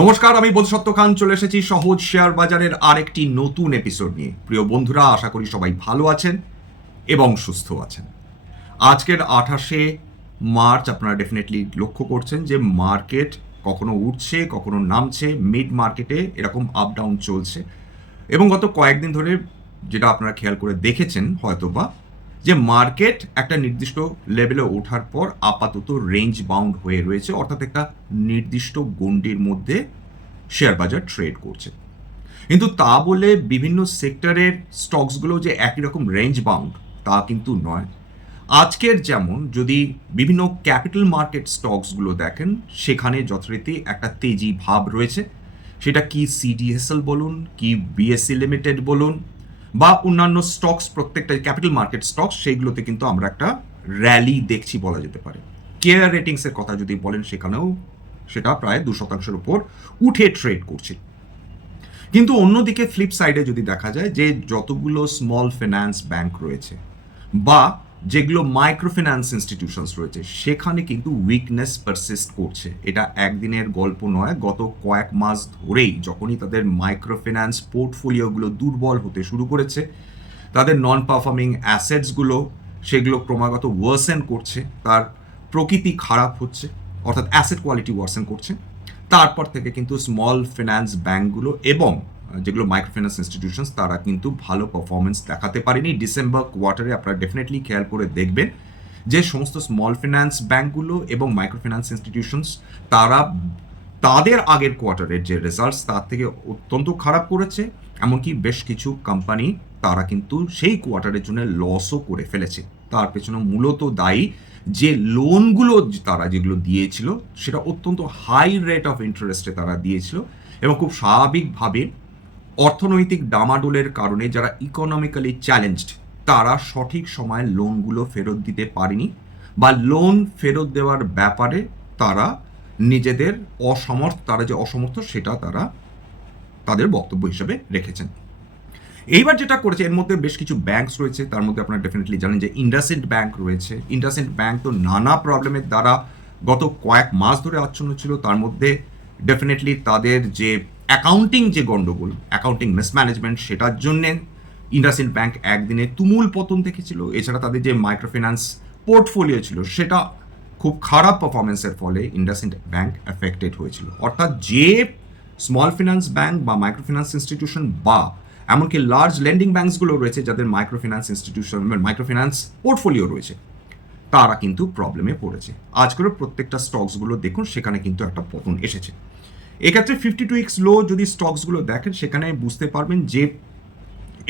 নমস্কার, আমি বোধসত্ত্ব খান, চলে এসেছি সহজ শেয়ার বাজারের আরেকটি নতুন এপিসোড নিয়ে। প্রিয় বন্ধুরা, আশা করি সবাই ভালো আছেন এবং সুস্থ আছেন। আজকের আঠাশে মার্চ, আপনারা ডেফিনেটলি লক্ষ্য করছেন যে মার্কেট কখনো উঠছে, কখনো নামছে মিড মার্কেটে এরকম আপ ডাউন চলছে। এবং গত কয়েকদিন ধরে যেটা আপনারা খেয়াল করে দেখেছেন, হয়তোবা যে মার্কেট একটা নির্দিষ্ট লেভেলে ওঠার পর আপাতত রেঞ্জ বাউন্ড হয়ে রয়েছে, অর্থাৎ একটা নির্দিষ্ট গণ্ডির মধ্যে শেয়ার বাজার ট্রেড করছে। কিন্তু তা বলে বিভিন্ন সেক্টরের স্টকসগুলো যে একই রকম রেঞ্জ বাউন্ড তা কিন্তু নয়। আজকের যেমন যদি বিভিন্ন ক্যাপিটাল মার্কেট স্টকসগুলো দেখেন, সেখানে যথারীতি একটা তেজি ভাব রয়েছে। সেটা কি সিডিএসএল বলুন, কি বিএসসি লিমিটেড বলুন বা অন্যান্য স্টকস প্রত্যেকটা ক্যাপিটাল মার্কেট স্টকস সেইগুলোতে কিন্তু আমরা একটা র্যালি দেখছি বলা যেতে পারে। কেয়ার রেটিংসের কথা যদি বলেন, সেখানেও সেটা প্রায় দু শতাংশের উপর উঠে ট্রেড করছে। কিন্তু অন্যদিকে ফ্লিপ সাইডে যদি দেখা যায় যে যতগুলো স্মল ফিনান্স ব্যাংক রয়েছে বা যেগুলো মাইক্রো ফিন্যান্স ইনস্টিটিউশনস রয়েছে, সেখানে কিন্তু উইকনেস পারসিস্ট করছে। এটা একদিনের গল্প নয়, গত কয়েক মাস ধরেই যখনই তাদের মাইক্রো ফিন্যান্স পোর্টফোলিওগুলো দুর্বল হতে শুরু করেছে, তাদের নন পারফর্মিং অ্যাসেটসগুলো সেগুলো ক্রমাগত ওয়ার্সেন করছে, তার প্রকৃতি খারাপ হচ্ছে, অর্থাৎ অ্যাসেট কোয়ালিটি ওয়ার্সেন করছে। তারপর থেকে কিন্তু স্মল ফিন্যান্স ব্যাঙ্কগুলো এবং যেগুলো মাইক্রো ফিন্যান্স ইনস্টিটিউশনস তারা কিন্তু ভালো পারফরমেন্স দেখাতে পারেনি। ডিসেম্বর কোয়ার্টারে আপনারা ডেফিনেটলি খেয়াল করে দেখবেন যে সমস্ত স্মল ফিন্যান্স ব্যাঙ্কগুলো এবং মাইক্রো ফিন্যান্স ইনস্টিটিউশনস তারা তাদের আগের কোয়ার্টারের যে রেজাল্টস তার থেকে অত্যন্ত খারাপ করেছে। এমনকি বেশ কিছু কোম্পানি তারা কিন্তু সেই কোয়ার্টারের জন্য লসও করে ফেলেছে। তার পেছনে মূলত দায়ী যে লোনগুলো তারা যেগুলো দিয়েছিল, সেটা অত্যন্ত হাই রেট অফ ইন্টারেস্টে তারা দিয়েছিল এবং খুব স্বাভাবিকভাবে অর্থনৈতিক ডামাডোলের কারণে যারা ইকোনমিক্যালি চ্যালেঞ্জড তারা সঠিক সময়ে লোনগুলো ফেরত দিতে পারেনি বা লোন ফেরত দেওয়ার ব্যাপারে তারা নিজেদের অসমর্থ, তারা যে অসমর্থ সেটা তারা তাদের বক্তব্য হিসেবে রেখেছেন। এইবার যেটা করেছে, এর মধ্যে বেশ কিছু ব্যাংকস রয়েছে, তার মধ্যে আপনারা ডেফিনেটলি জানেন যে ইন্ডাসেন্ট ব্যাংক রয়েছে। ইন্ডাসেন্ট ব্যাংক তো নানা প্রবলেমের দ্বারা গত কয়েক মাস ধরে আচ্ছন্ন ছিল, তার মধ্যে ডেফিনেটলি তাদের যে অ্যাকাউন্টিং যে গণ্ডগোল অ্যাকাউন্টিং মিসম্যানেজমেন্ট সেটার জন্যে ইন্ডাসেন্ট ব্যাংক একদিনে তুমুল পতন দেখেছিল। এছাড়া তাদের যে মাইক্রোফিন্যান্স পোর্টফোলিও ছিল, সেটা খুব খারাপ পারফরমেন্সের ফলে ইন্ডাসেন্ট ব্যাংক অ্যাফেক্টেড হয়েছিল। অর্থাৎ যে স্মল ফিনান্স ব্যাংক বা মাইক্রোফিন্যান্স ইনস্টিটিউশন বা এমনকি লার্জ লেন্ডিং ব্যাংকসগুলো রয়েছে, যাদের মাইক্রোফিন্যান্স ইনস্টিটিউশন মাইক্রোফিন্যান্স পোর্টফোলিও রয়েছে, তারা কিন্তু প্রবলেমে পড়েছে। আজকেরও প্রত্যেকটা স্টকসগুলো দেখুন, সেখানে কিন্তু একটা পতন এসেছে। এক্ষেত্রে ফিফটি টু এক্স লো যদি স্টকসগুলো দেখেন, সেখানে বুঝতে পারবেন যে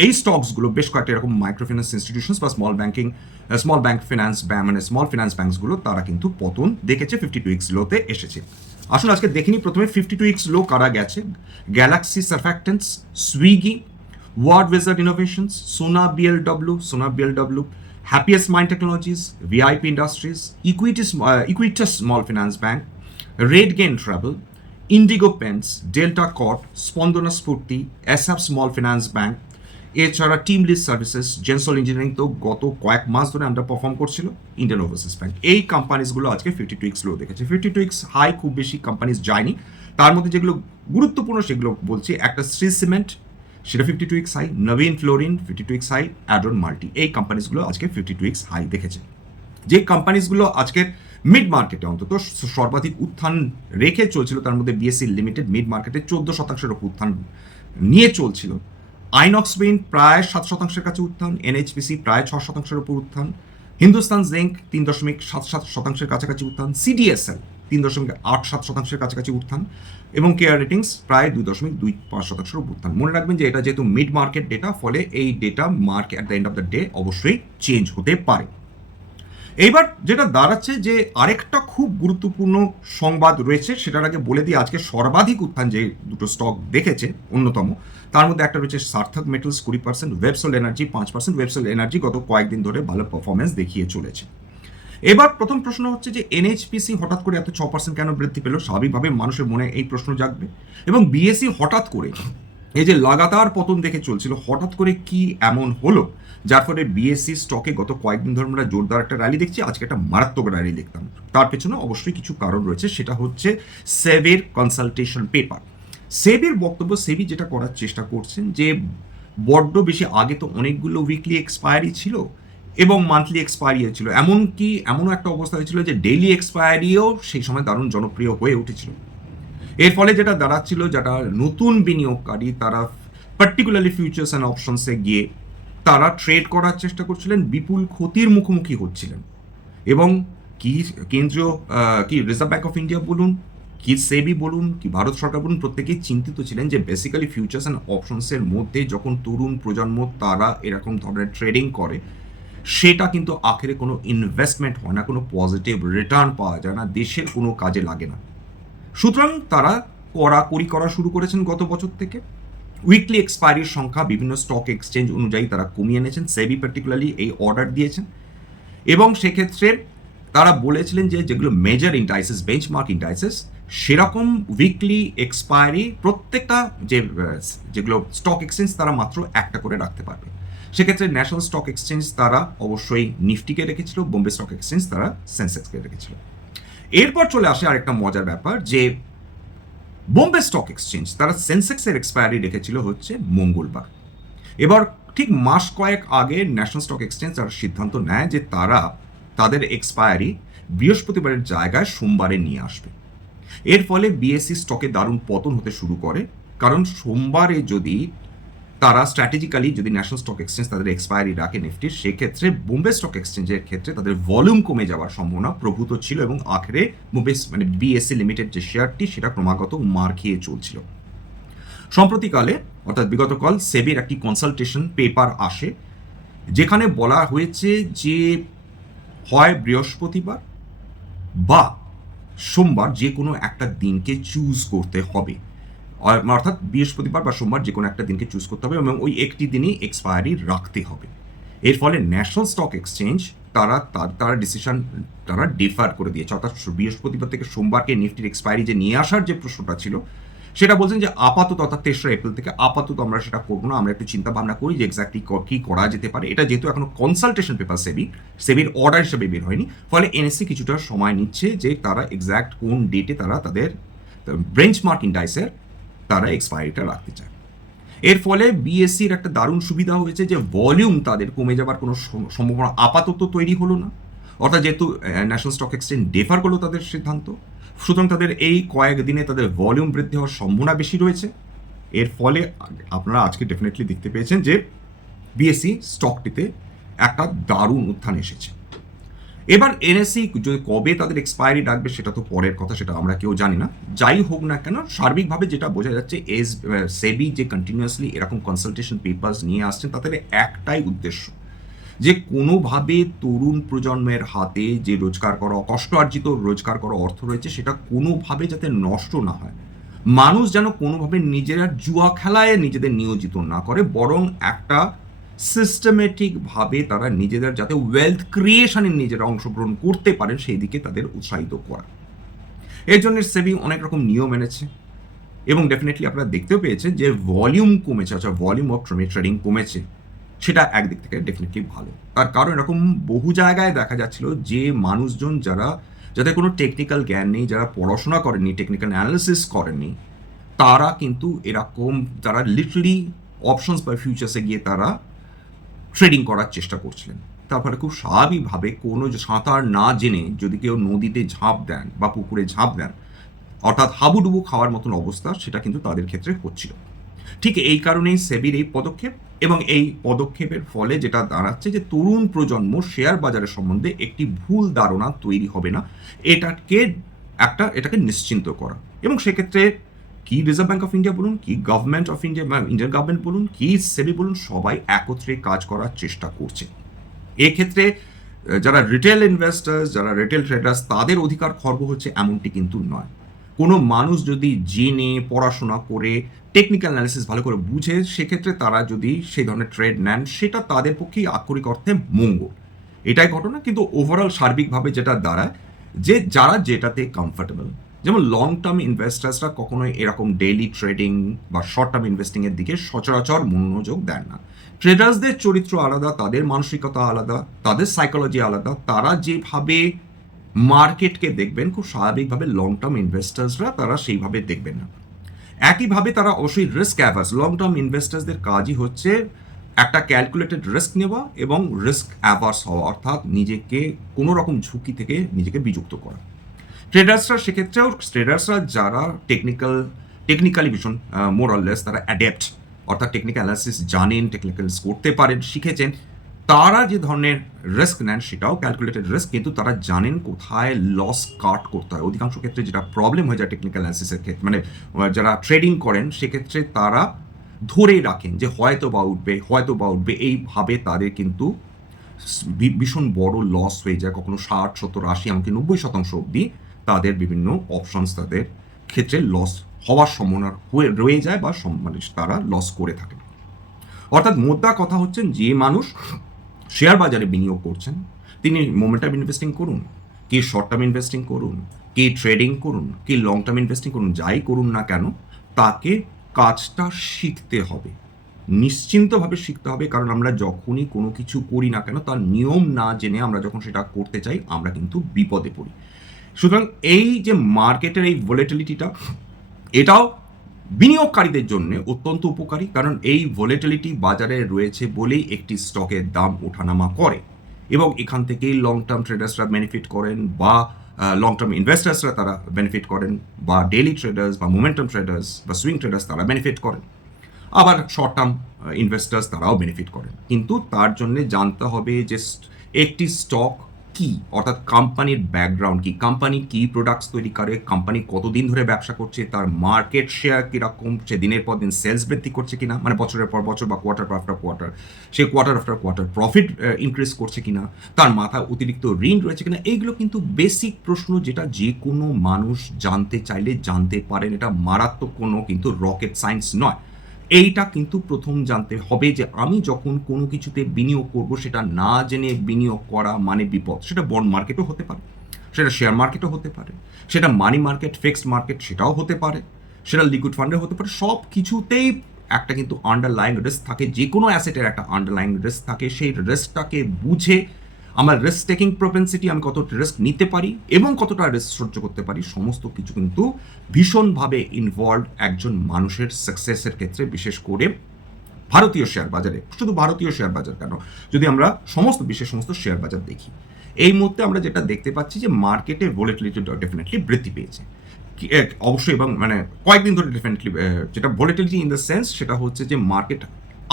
এই স্টকসগুলো বেশ কয়েকটা এরকম মাইক্রোফিন্যান্স ইনস্টিটিউশনস বা small banking small bank finance মানে স্মল ফিনান্স ব্যাংকসগুলো তারা কিন্তু পতন দেখেছে ফিফটি টু ইক্স লোতে এসেছে। আসুন আজকে দেখিনি প্রথমে ফিফটি টু ইক্স লো কারা গেছে। Galaxy Surfactants Swiggy Ward Wizard Innovations Sona BLW Sona BLW Happiest Mind Technologies VIP Industries Equities Equitas Small Finance Bank RateGain Travel Indigo Paints Delta কট স্পন্দনা স্ফূর্তি এসআপ স্মল ফিনান্স ব্যাংক এছাড়া TeamLease Services Gensol Engineering তো গত কয়েক মাস ধরে underperform করছিল Indian Overseas Bank এই কোম্পানিজগুলো আজকে ফিফটি টু ইক্স লো দেখেছে। ফিফটি টু ইক্স হাই খুব বেশি কোম্পানিজ যায়নি। তার মধ্যে যেগুলো গুরুত্বপূর্ণ সেগুলো বলছি, একটা শ্রী সিমেন্ট সেটা ফিফটি টু ইক্স হাই নবীন ফ্লোরিন ফিফটি টু ইক্স হাই অ্যাডন মাল্টি এই কোম্পানিজগুলো আজকে ফিফটি টু ইক্স হাই দেখেছে। যে কোম্পানিজগুলো আজকের মিড মার্কেটে অন্তত সর্বাধিক উত্থান রেখে চলছিল, তার মধ্যে বিএসসি লিমিটেড মিড মার্কেটে চোদ্দ শতাংশের ওপর উত্থান নিয়ে চলছিল। আইনক্স উইন প্রায় সাত শতাংশের কাছে উত্থান এনএইচপিসি প্রায় ছ শতাংশের উপর উত্থান হিন্দুস্তান জিঙ্ক তিন দশমিক সাত সাত শতাংশের কাছাকাছি উত্থান সিডিএসএল তিন দশমিক আট সাত শতাংশের কাছাকাছি উত্থান এবং কেয়ার রেটিংস প্রায় দুই দশমিক দুই পাঁচ শতাংশের উত্থান। মনে রাখবেন যে এটা যেহেতু মিড মার্কেট ডেটা ফলে এই data market at the end of the day অবশ্যই চেঞ্জ হতে পারে। এইবার যেটা দাঁড়াচ্ছে যে আরেকটা খুব গুরুত্বপূর্ণ সংবাদ রয়েছে, সেটার আগে বলে দিই, আজকে সর্বাধিক উত্থান যে দুটো স্টক দেখেছে, অন্যতম, তার মধ্যে একটা রয়েছে সার্থক মেটালস কুড়ি পার্সেন্ট ওয়েবসোল এনার্জি পাঁচ পার্সেন্ট ওয়েবসোল এনার্জি গত কয়েকদিন ধরে ভালো পারফরমেন্স দেখিয়ে চলেছে। এবার প্রথম প্রশ্ন হচ্ছে যে এনএইচপিসি হঠাৎ করে এত ছ পার্সেন্ট কেন বৃদ্ধি পেল? স্বাভাবিকভাবে মানুষের মনে এই প্রশ্ন জাগবে এবং বিএসসি হঠাৎ করে এই যে লাগাতার পতন দেখে চলছিল, হঠাৎ করে কি এমন হলো? যার ফলে বিএসসি স্টকে গত কয়েকদিন ধরে আমরা জোরদার একটা র্যালি দেখছি, আজকে একটা মারাত্মক র্যালি দেখতাম তার পেছনে অবশ্যই কিছু কারণ রয়েছে, সেটা হচ্ছে সেবের কনসালটেশন পেপার সেবির বক্তব্য সেবি যেটা করার চেষ্টা করছেন যে, বড্ড বেশি আগে তো অনেকগুলো উইকলি এক্সপায়ারি ছিল এবং মান্থলি এক্সপায়ারি হয়েছিল এমনকি এমনও একটা অবস্থা হয়েছিল যে ডেইলি এক্সপায়ারিও সেই সময় দারুণ জনপ্রিয় হয়ে উঠেছিল। এর ফলে যেটা দাঁড়াচ্ছিল যারা নতুন বিনিয়োগকারী, তারা পার্টিকুলারলি ফিউচার্স অ্যান্ড অপশনসে গিয়ে তারা ট্রেড করার চেষ্টা করছিলেন, বিপুল ক্ষতির মুখোমুখি হচ্ছিলেন। এবং কি কেন্দ্রীয় কি রিজার্ভ ব্যাঙ্ক অফ ইন্ডিয়া বলুন, কি সেবি বলুন, কি ভারত সরকার বলুন, প্রত্যেকেই চিন্তিত ছিলেন যে বেসিক্যালি ফিউচার্স অ্যান্ড অপশনসের মধ্যে যখন তরুণ প্রজন্ম তারা এরকম ধরনের ট্রেডিং করে, সেটা কিন্তু আখেরে কোনো ইনভেস্টমেন্ট হয় না, কোনো পজিটিভ রিটার্ন পাওয়া যায় না, দেশের কোনো কাজে লাগে না। সুতরাং তারা কড়াকড়ি করা শুরু করেছেন গত বছর থেকে। উইকলি এক্সপায়ারির সংখ্যা বিভিন্ন স্টক এক্সচেঞ্জ অনুযায়ী তারা কমিয়ে এনেছেন। সেবি পার্টিকুলারলি এই অর্ডার দিয়েছেন। এবং সেক্ষেত্রে তারা বলেছিলেন যে যেগুলো মেজর ইন্ডাইসেস বেঞ্চমার্ক ইন্ডাইসেস সেরকম উইকলি এক্সপায়ারি প্রত্যেকটা যে, যেগুলো স্টক এক্সচেঞ্জ তারা মাত্র একটা করে রাখতে পারবে। সেক্ষেত্রে ন্যাশনাল স্টক এক্সচেঞ্জ তারা অবশ্যই নিফটিকে রেখেছিল বোম্বে স্টক এক্সচেঞ্জ তারা সেন্সেক্সকে রেখেছিল। এরপর চলে আসে আরেকটা মজার ব্যাপার যে বোম্বে স্টক এক্সচেঞ্জ, তারা সেন্সেক্সের এক্সপায়ারি রেখেছিল হচ্ছে মঙ্গলবার। এবার ঠিক মাস কয়েক আগে ন্যাশনাল স্টক এক্সচেঞ্জ তার সিদ্ধান্ত নেয় যে তারা তাদের এক্সপায়ারি বৃহস্পতিবারের জায়গায় সোমবারে নিয়ে আসবে। এর ফলে বিএসসি স্টকে দারুণ পতন হতে শুরু করে, কারণ সোমবারে যদি তারা স্ট্র্যাটেজিক্যালি যদি ন্যাশনাল স্টক এক্সচেঞ্জ তাদের এক্সপায়ারি রাখে নিফটির, সেক্ষেত্রে বোম্বে স্টক এক্সচেঞ্জের ক্ষেত্রে তাদের ভলিউম কমে যাওয়ার সম্ভাবনা প্রভূত ছিল এবং আখেরে বোম্বে মানে বিএসসি লিমিটেড যে শেয়ারটি সেটা ক্রমাগত মার খেয়ে চলছিল। সম্প্রতিকালে, অর্থাৎ বিগতকাল সেবির একটি কনসালটেশন পেপার আসে, যেখানে বলা হয়েছে যে হয় বৃহস্পতিবার বা সোমবার যে কোনো একটা দিনকে চুজ করতে হবে। অর্থাৎ বৃহস্পতিবার বা সোমবার যে কোনো একটা দিনকে চুজ করতে হবে এবং ওই একটি দিনই এক্সপায়ারি রাখতে হবে। এর ফলে ন্যাশনাল স্টক এক্সচেঞ্জ তারা তার, তারা ডিসিশন তারা ডিফার করে দিয়েছে। অর্থাৎ বৃহস্পতিবার থেকে সোমবারকে নিফটির এক্সপায়ারি যে নিয়ে আসার যে প্রশ্নটা ছিল, সেটা বলছেন যে আপাতত অর্থাৎ তেসরা এপ্রিল থেকে আপাতত আমরা সেটা করব না। আমরা একটু চিন্তা ভাবনা করি যে এক্স্যাক্টলি কী করা যেতে পারে। এটা যেহেতু এখনও কনসালটেশন পেপার সেবি সেবির অর্ডার হিসেবে বের হয়নি। ফলে এনএসসি কিছুটা সময় নিচ্ছে যে তারা এক্স্যাক্ট কোন ডেটে তারা তাদের বেঞ্চমার্ক ইন্ডাইসের তারা এক্সপায়ারিটা রাখতে চায়। এর ফলে বিএসসির একটা দারুণ সুবিধা হয়েছে যে ভলিউম তাদের কমে যাবার কোনো সম্ভাবনা আপাতত তৈরি হলো না। অর্থাৎ যেহেতু ন্যাশনাল স্টক এক্সচেঞ্জ ডেফার করল তাদের সিদ্ধান্ত, সুতরাং তাদের এই কয়েক দিনে তাদের ভলিউম বৃদ্ধি হওয়ার সম্ভাবনা বেশি রয়েছে। এর ফলে আপনারা আজকে ডেফিনেটলি দেখতে পেয়েছেন যে বিএসসি স্টকটিতে একটা দারুণ উত্থান এসেছে। এবার এনএসসি যদি কবে তাদের এক্সপায়ারি ডাকবে সেটা তো পরের কথা, সেটা আমরা কেউ জানি না। যাই হোক না কেন, সার্বিকভাবে যেটা বোঝা যাচ্ছে, এস সেবি যে কন্টিনিউয়াসলি এরকম কনসালটেশন পেপার্স নিয়ে আসছেন, তাদের একটাই উদ্দেশ্য, যে কোনোভাবে তরুণ প্রজন্মের হাতে যে রোজগার করা কষ্ট অর্জিত রোজগার করা অর্থ রয়েছে, সেটা কোনোভাবে যাতে নষ্ট না হয়। মানুষ যেন কোনোভাবে নিজেরা জুয়া খেলায় নিজেদের নিয়োজিত না করে, বরং একটা সিস্টেমেটিকভাবে তারা নিজেদের যাতে ওয়েলথ ক্রিয়েশনে নিজেরা অংশগ্রহণ করতে পারেন, সেই দিকে তাদের উৎসাহিত করা। এর জন্য সেবি অনেক রকম নিয়ম এনেছে। এবং ডেফিনেটলি আপনারা দেখতেও পেয়েছেন যে ভলিউম কমেছে অর্থাৎ ভলিউম অফ ট্রেডিং কমেছে। সেটা একদিক থেকে ডেফিনেটলি ভালো। তার কারণ এরকম বহু জায়গায় দেখা যাচ্ছিল যে মানুষজন যারা, যাদের কোনো টেকনিক্যাল জ্ঞান নেই, যারা পড়াশোনা করেননি টেকনিক্যাল অ্যানালিসিস করেননি, তারা কিন্তু এরকম, তারা লিটারালি অপশনস বা ফিউচার্সে গিয়ে তারা ট্রেডিং করার চেষ্টা করছিলেন। তারপরে খুব স্বাভাবিকভাবে কোনো সাঁতার না জেনে যদি কেউ নদীতে ঝাঁপ দেন বা পুকুরে ঝাঁপ দেন, অর্থাৎ হাবুডুবু খাওয়ার মতন অবস্থা সেটা কিন্তু তাদের ক্ষেত্রে হচ্ছিল। ঠিক এই কারণেই সেবির এই পদক্ষেপ এবং এই পদক্ষেপের ফলে যেটা দাঁড়াচ্ছে যে তরুণ প্রজন্ম শেয়ার বাজারের সম্বন্ধে একটি ভুল ধারণা তৈরি হবে না। এটাকে একটা, এটাকে নিশ্চিন্ত করা। এবং সেক্ষেত্রে কি রিজার্ভ ব্যাঙ্ক অফ ইন্ডিয়া বলুন, কি government of India Indian government বলুন, কি সেবি বলুন, সবাই একত্রে কাজ করার চেষ্টা করছে। এক্ষেত্রে যারা রিটেল ইনভেস্টার্স যারা রিটেল ট্রেডার্স তাদের অধিকার খর্ব হচ্ছে এমনটি কিন্তু নয়। কোনো মানুষ যদি জেনে, পড়াশোনা করে টেকনিক্যাল অ্যানালিসিস ভালো করে বুঝে, সেক্ষেত্রে তারা যদি সেই ধরনের ট্রেড নেন, সেটা তাদের পক্ষেই আক্ষরিক অর্থে মঙ্গল। এটাই ঘটনা, কিন্তু ওভারঅল সার্বিকভাবে যেটা দাঁড়ায়, যে যারা যেটাতে কমফর্টেবল যেমন লং টার্ম ইনভেস্টার্সরা কখনোই এরকম ডেইলি ট্রেডিং বা শর্ট টার্ম ইনভেস্টিংয়ের দিকে সচরাচর মনোযোগ দেন না। ট্রেডার্সদের চরিত্র আলাদা, তাদের মানসিকতা আলাদা, তাদের সাইকোলজি আলাদা, তারা যেভাবে মার্কেটকে দেখবেন, খুব স্বাভাবিকভাবে লং টার্ম ইনভেস্টার্সরা তারা সেইভাবে দেখবেন না। একইভাবে তারা অবশ্যই রিস্ক অ্যাভার্স লং টার্ম ইনভেস্টার্সদের কাজই হচ্ছে একটা ক্যালকুলেটেড রিস্ক নেওয়া এবং রিস্ক অ্যাভার্স হওয়া, অর্থাৎ নিজেকে কোনো রকম ঝুঁকি থেকে নিজেকে বিযুক্ত করা। ট্রেডার্সরা সেক্ষেত্রেও ট্রেডার্সরা যারা টেকনিক্যাল টেকনিক্যালি ভীষণ মোরাললেস তারা অ্যাডেপ্ট অর্থাৎ টেকনিক্যাল অ্যানালিসিস জানেন টেকনিক্যাল করতে পারেন, শিখেছেন, তারা যে ধরনের রিস্ক নেন সেটাও ক্যালকুলেটেড রিস্ক কিন্তু তারা জানেন কোথায় লস কাট করতে হয়। অধিকাংশ ক্ষেত্রে যেটা প্রবলেম হয়ে যায় টেকনিক্যাল অ্যানালিসিসের ক্ষেত্রে মানে যারা ট্রেডিং করেন, সেক্ষেত্রে তারা ধরে রাখেন যে হয়তো বা উঠবে, হয়তো বা উঠবে। এইভাবে তাদের কিন্তু ভীষণ বড় লস হয়ে যায়। কখনো ষাট, সত্তর, আশি, এমনকি নব্বই শতাংশ অবধি তাদের বিভিন্ন অপশনস তাদের ক্ষেত্রে লস হওয়ার সম্ভাবনা হয়ে, রয়ে যায় বা মানে তারা লস করে থাকে অর্থাৎ মোদ্দা কথা হচ্ছেন যে মানুষ শেয়ার বাজারে বিনিয়োগ করছেন, তিনি মোমেন্টাম ইনভেস্টিং করুন, কি শর্ট টার্ম ইনভেস্টিং করুন, কি ট্রেডিং করুন, কি লং টার্ম ইনভেস্টিং করুন, যাই করুন না কেন, তাকে কাজটা শিখতে হবে। নিশ্চিন্তভাবে শিখতে হবে, কারণ আমরা যখনই কোনো কিছু করি না কেন, তার নিয়ম না জেনে আমরা যখন সেটা করতে চাই, আমরা কিন্তু বিপদে পড়ি। সুতরাং এই যে মার্কেটের এই ভোলেটিলিটিটা এটাও বিনিয়োগকারীদের জন্য অত্যন্ত উপকারী, কারণ এই ভোলেটিলিটি বাজারে রয়েছে বলেই একটি স্টকের দাম ওঠানামা করে। এবং এখান থেকেই লং টার্ম ট্রেডার্সরা বেনিফিট করেন বা লং টার্ম ইনভেস্টার্সরা তারা বেনিফিট করেন বা ডেইলি ট্রেডার্স বা মোমেন্টাম ট্রেডার্স বা সুইং ট্রেডার্স তারা বেনিফিট করেন। আবার শর্ট টার্ম ইনভেস্টার্স তারাও বেনিফিট করেন। কিন্তু তার জন্য জানতে হবে যে একটি স্টক কি? অর্থাৎ কোম্পানির ব্যাকগ্রাউন্ড কি? কোম্পানি কি প্রোডাক্টস তৈরি করে? কোম্পানি কতদিন ধরে ব্যবসা করছে? তার মার্কেট শেয়ার কীরকম? সে দিনের পর দিন সেলস বৃদ্ধি করছে কিনা? মানে বছরের পর বছর বা কোয়ার্টার আফটার কোয়ার্টার সে quarter after quarter profit increase করছে কিনা? তার মাথায় অতিরিক্ত ঋণ রয়েছে কিনা? এইগুলো কিন্তু বেসিক প্রশ্ন যেটা যে কোনো মানুষ জানতে চাইলে জানতে পারেন। এটা মারাত্মক কোনো কিন্তু রকেট সায়েন্স নয়। এইটা কিন্তু প্রথম জানতে হবে যে আমি যখন কোনো কিছুতে বিনিয়োগ করব, সেটা না জেনে বিনিয়োগ করা মানে বিপদ। সেটা বন্ড মার্কেটও হতে পারে। সেটা শেয়ার মার্কেটও হতে পারে। সেটা মানি মার্কেট ফিক্সড মার্কেট সেটাও হতে পারে। সেটা লিকুইড ফান্ডে হতে পারে। সব কিছুতেই একটা কিন্তু আন্ডারলাইং রিস্ক থাকে। যে কোনো অ্যাসেটের একটা আন্ডারলাইং রিস্ক থাকে। সেই রিস্কটাকে বুঝে আমার রিস্ক টেকিং প্রপেন্সিটি আমি কতটা রিস্ক নিতে পারি এবং কতটা রিস্ক সহ্য করতে পারি, সমস্ত কিছু কিন্তু ভীষণভাবে ইনভলভ একজন মানুষের সাকসেসের ক্ষেত্রে, বিশেষ করে ভারতীয় শেয়ার বাজারে। শুধু ভারতীয় শেয়ার বাজার কেন? যদি আমরা সমস্ত বিশ্বের সমস্ত শেয়ার বাজার দেখি, এই মুহূর্তে আমরা যেটা দেখতে পাচ্ছি যে মার্কেটে ভোলেটিলিটি ডেফিনেটলি বৃদ্ধি পেয়েছে। অবশ্যই এবং মানে কয়েকদিন ধরে ডেফিনেটলি যেটা ভোলেটিলিটি ইন দ্য সেন্স সেটা হচ্ছে যে মার্কেট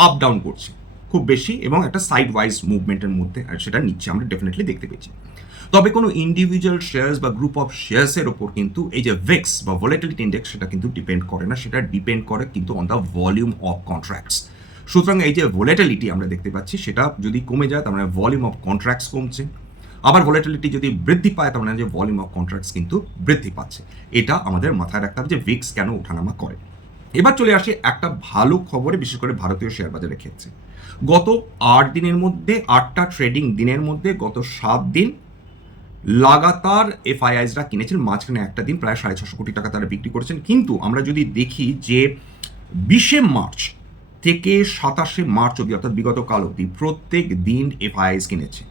আপ ডাউন করছে। খুব বেশি এবং একটা সাইড ওয়াইজ মুভমেন্টের মধ্যে, আর সেটা নিচ্ছে, আমরা ডেফিনেটলি দেখতে পেয়েছি। তবে কোনো ইন্ডিভিজুয়াল শেয়ার্স বা গ্রুপ অফ শেয়ার্সের ওপর কিন্তু এই যে ভেক্স বা ভোলেটিলিটি ইন্ডেক্স সেটা কিন্তু ডিপেন্ড করে না, সেটা ডিপেন্ড করে কিন্তু on the volume of contracts সুতরাং এই যে ভোলেটিলিটি আমরা দেখতে পাচ্ছি, সেটা যদি কমে যায়, তার মানে ভলিউম অফ কন্ট্রাক্টস কমছে। আবার ভোলেটিলিটি যদি বৃদ্ধি পায়, তার মানে যে ভলিউম অফ কন্ট্রাক্টস কিন্তু বৃদ্ধি পাচ্ছে। এটা আমাদের মাথায় রাখতে হবে যে ভিক্স কেন ওঠানামা করে। এবার চলে আসে একটা ভালো খবরে, বিশেষ করে ভারতীয় শেয়ার বাজারের ক্ষেত্রে। গত আট দিনের মধ্যে, আটটা ট্রেডিং দিনের মধ্যে গত সাত দিন লাগাতার এফআইআইসরা কিনেছেন মাঝখানে একটা দিন প্রায় সাড়ে ছশো কোটি টাকা তারা বিক্রি করেছেন। কিন্তু আমরা যদি দেখি যে বিশে মার্চ থেকে সাতাশে মার্চ অবধি, অর্থাৎ বিগত কাল অবধি, প্রত্যেক দিন এফআইআইস কিনেছে।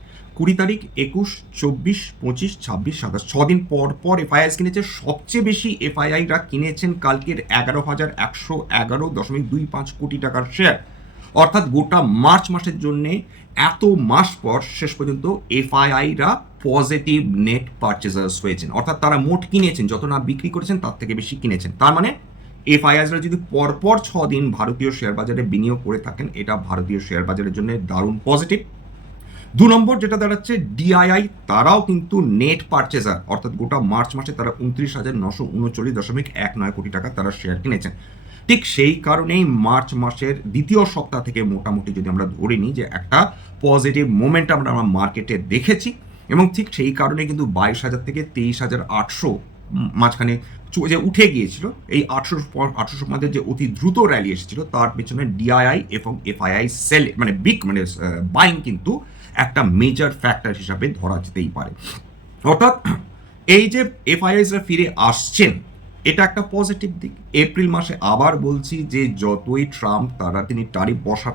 কুড়ি তারিখ, একুশ, চব্বিশ, পঁচিশ, ছাব্বিশ, সাতাশ। ছ দিন পর পর এফআইআইস কিনেছে। সবচেয়ে বেশি এফআইআইরা কিনেছেন কালকের এগারো হাজার একশো এগারো দশমিক দুই পাঁচ কোটি টাকার শেয়ার অর্থাৎ গোটা মার্চ মাসের জন্য এত মাস পর শেষ পর্যন্ত এফআইআইরা পজিটিভ নেট পারচেজার্স হয়েছেন। অর্থাৎ তারা মোট কিনেছেন, যত না বিক্রি করেছেন তার থেকে বেশি কিনেছেন। তার মানে এফআইআইসরা যদি পরপর ছ দিন ভারতীয় শেয়ার বাজারে বিনিয়োগ করে থাকেন, এটা ভারতীয় শেয়ার বাজারের জন্য দারুণ পজিটিভ দু নম্বর যেটা দাঁড়াচ্ছে ডিআইআই তারাও কিন্তু নেট পারচেজার অর্থাৎ গোটা মার্চ মাসে তারা উনত্রিশ হাজার নশো উনচল্লিশ দশমিক এক নয় কোটি টাকা তারা শেয়ার কিনেছেন ঠিক সেই কারণেই মার্চ মাসের দ্বিতীয় সপ্তাহ থেকে মোটামুটি যদি আমরা ধরে নিই যে একটা পজিটিভ মোমেন্ট আমরা আমরা মার্কেটে দেখেছি এবং ঠিক সেই কারণে কিন্তু বাইশ হাজার থেকে তেইশ হাজার আটশো মাঝখানে যে উঠে গিয়েছিল, এই আটশো আটশোশো মধ্যে যে অতি দ্রুত র্যালি এসেছিল, তার পেছনে ডিআইআই এবং এফআইআই সেল মানে বিগ মানে বাইং কিন্তু একটা মেজর ফ্যাক্টর হিসাবে ধরা যেতেই পারে। অর্থাৎ এই যে এফআইআইসরা ফিরে আসছেন, এটা একটা পজিটিভ দিক। এপ্রিল মাসে আবার বলছি যে, যতই ট্রাম্প তারা তিনি টারিফ বসা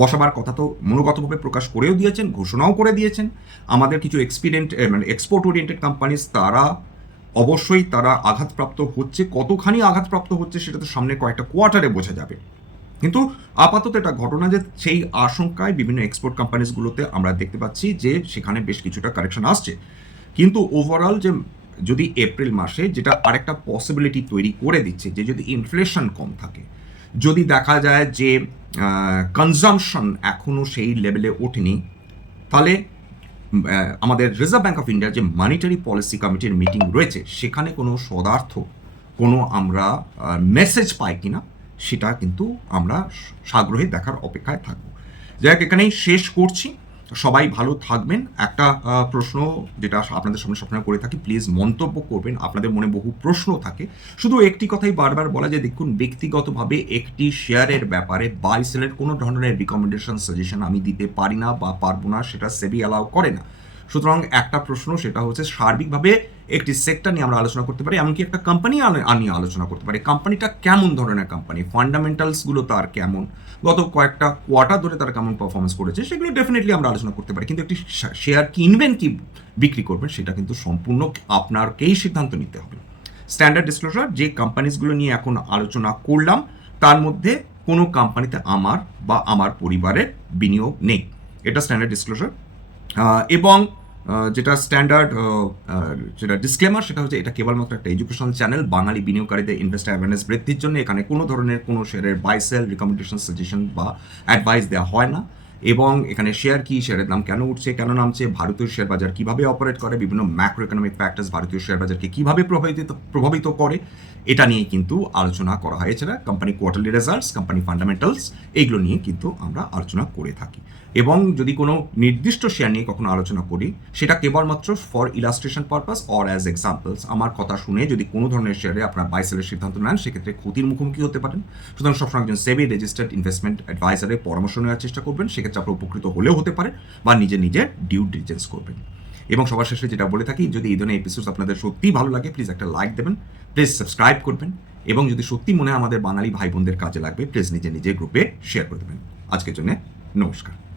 বসাবার কথা তো মনোগতভাবে প্রকাশ করেও দিয়েছেন, ঘোষণাও করে দিয়েছেন। আমাদের কিছু এক্সপিরিয়েন্ট মানে এক্সপোর্ট ওরিয়েন্টেড কোম্পানিজ তারা অবশ্যই তারা আঘাতপ্রাপ্ত হচ্ছে। কতখানি আঘাতপ্রাপ্ত হচ্ছে সেটা তো সামনে কয়েকটা কোয়ার্টারে বোঝা যাবে। কিন্তু আপাতত এটা ঘটনা যে সেই আশঙ্কায় বিভিন্ন এক্সপোর্ট কোম্পানিজগুলোতে আমরা দেখতে পাচ্ছি যে সেখানে বেশ কিছুটা কারেকশন আসছে। কিন্তু ওভারঅল যে যদি এপ্রিল মাসে যেটা আরেকটা পসিবিলিটি তৈরি করে দিচ্ছে যে যদি ইনফ্লেশন কম থাকে, যদি দেখা যায় যে কনজামশন এখনও সেই লেভেলে ওঠেনি, তাহলে আমাদের রিজার্ভ ব্যাঙ্ক অফ ইন্ডিয়ার যে মানিটারি পলিসি কমিটির মিটিং রয়েছে, সেখানে কোনো সদার্থ কোনো আমরা মেসেজ পাই কিনা সেটা কিন্তু আমরা সাগ্রহে দেখার অপেক্ষায় থাকব। যাই হোক, এখানেই শেষ করছি। সবাই ভালো থাকবেন। একটা প্রশ্ন যেটা আপনাদের সামনে সবসময় করে থাকি প্লিজ মন্তব্য করবেন। আপনাদের মনে বহু প্রশ্ন থাকে। শুধু একটি কথাই বারবার বলা যে দেখুন, ব্যক্তিগতভাবে একটি শেয়ারের ব্যাপারে বাই সেলের কোনো ধরনের রিকমেন্ডেশন সাজেশন আমি দিতে পারি না বা পারব না, সেটা সেবি অ্যালাউ করে না। সুতরাং একটা প্রশ্ন, সেটা হচ্ছে সার্বিকভাবে একটি সেক্টর নিয়ে আমরা আলোচনা করতে পারি, এমনকি একটা কোম্পানি নিয়ে আলোচনা করতে পারি। কোম্পানিটা কেমন ধরনের কোম্পানি ফান্ডামেন্টালসগুলো তার কেমন? গত কয়েকটা কোয়ার্টার ধরে তারা কেমন পারফরমেন্স করেছে, সেগুলো ডেফিনেটলি আমরা আলোচনা করতে পারি। কিন্তু একটি শেয়ার কিনবেন কি বিক্রি করবেন সেটা কিন্তু সম্পূর্ণ আপনারকেই সিদ্ধান্ত নিতে হবে। স্ট্যান্ডার্ড ডিসক্লোজার যে কোম্পানিজগুলো নিয়ে এখন আলোচনা করলাম, তার মধ্যে কোনো কোম্পানিতে আমার বা আমার পরিবারের বিনিয়োগ নেই। এটা স্ট্যান্ডার্ড ডিসক্লোজার এবং যেটা স্ট্যান্ডার্ড যেটা ডিসক্লেমার সেটা হচ্ছে এটা কেবলমাত্র একটা এডুকেশনাল চ্যানেল বাঙালি বিনিয়োগকারীদের ইনভেস্টার অ্যাওয়ারনেস বৃদ্ধির জন্য। এখানে কোনো ধরনের কোনো শেয়ারের বাই সেল রিকমেন্ডেশন সাজেশন বা অ্যাডভাইস দেওয়া হয় না। এবং এখানে শেয়ার কি? শেয়ারের দাম কেন উঠছে? কেন নামছে? ভারতীয় শেয়ার বাজার কীভাবে অপারেট করে? বিভিন্ন ম্যাক্রো ইকোনমিক ফ্যাক্টরস ভারতীয় শেয়ার বাজারকে কীভাবে প্রভাবিত প্রভাবিত করে? এটা নিয়ে কিন্তু আলোচনা করা হয় এছাড়া company quarterly results company fundamentals এইগুলো নিয়ে কিন্তু আমরা আলোচনা করে থাকি। এবং যদি কোনো নির্দিষ্ট শেয়ার নিয়ে কখনো আলোচনা করি, সেটা কেবলমাত্র for illustration purpose or as examples আমার কথা শুনে যদি কোনো ধরনের শেয়ারে আপনার বাইসেলের সিদ্ধান্ত নেন, সেক্ষেত্রে ক্ষতির মুখোমুখি হতে পারেন। সুতরাং সবসময় একজন সেবি রেজিস্টার্ড ইনভেস্টমেন্ট অ্যাডভাইজারের পরামর্শ নেওয়ার চেষ্টা করবেন। সেক্ষেত্রে আপনার উপকৃত হলেও হতে পারে বা নিজে নিজে ডিউ ডিলিজেন্স করবেন। এবং সবার শেষে যেটা বলে থাকি, যদি এই ধরনের এপিসোড আপনাদের সত্যিই ভালো লাগে প্লিজ একটা লাইক দেবেন প্লিজ সাবস্ক্রাইব করবেন এবং যদি সত্যি মনে হয় আমাদের বাঙালি ভাই বোনদের কাজে লাগবে প্লিজ নিজে নিজে গ্রুপে শেয়ার করে দেবেন। আজকের জন্য নমস্কার।